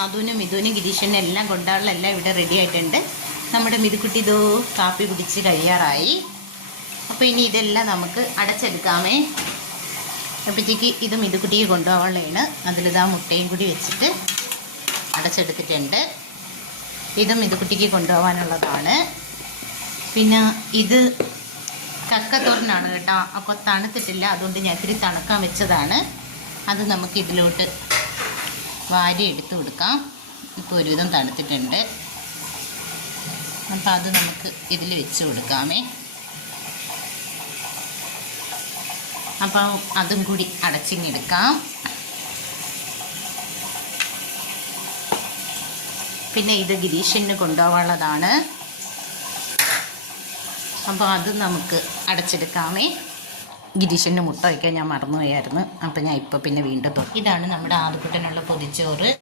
ആദൂനും മിഥുനും ഗിരീഷനും എല്ലാം കൊണ്ടാനുള്ള എല്ലാം ഇവിടെ റെഡി ആയിട്ടുണ്ട്. നമ്മുടെ മിതുക്കുട്ടി ഇതോ കാപ്പി കുടിച്ച് കഴിയാറായി. അപ്പോൾ ഇനി ഇതെല്ലാം നമുക്ക് അടച്ചെടുക്കാമേ. അപ്പോഴത്തേക്ക് ഇത് മിതുക്കുട്ടിക്ക് കൊണ്ടുപോകാനുള്ളതാണ്. അതിലിതാ മുട്ടയും കൂടി വെച്ചിട്ട് അടച്ചെടുത്തിട്ടുണ്ട്. ഇതും മിതുക്കുട്ടിക്ക് കൊണ്ടുപോകാനുള്ളതാണ്. പിന്നെ ഇത് കക്കത്തോരനാണ് കേട്ടോ. അപ്പോൾ തണുത്തിട്ടില്ല, അതുകൊണ്ട് ഞാൻ ഇത്തിരി തണുക്കാൻ വെച്ചതാണ്. അത് നമുക്ക് ഇതിലോട്ട് വാരി എടുത്ത് കൊടുക്കാം. ഇപ്പോൾ ഒരുവിധം തണുത്തിട്ടുണ്ട്. അപ്പോൾ അത് നമുക്ക് ഇതിൽ വെച്ച് കൊടുക്കാമേ. അപ്പം അതും കൂടി അടച്ചിങ്ങെടുക്കാം. പിന്നെ ഇത് ഗിരീഷന് കൊണ്ടുപോകാനുള്ളതാണ്. അപ്പോൾ അത് നമുക്ക് അടച്ചെടുക്കാമേ. ഗിരീഷന് മുട്ട വയ്ക്കാൻ ഞാൻ മറന്നുപോയായിരുന്നു. അപ്പോൾ ഞാൻ ഇപ്പോൾ പിന്നെ വീണ്ടും ഇതാണ് നമ്മുടെ ആദ്യക്കുട്ടനുള്ള പൊതിച്ചോറ്.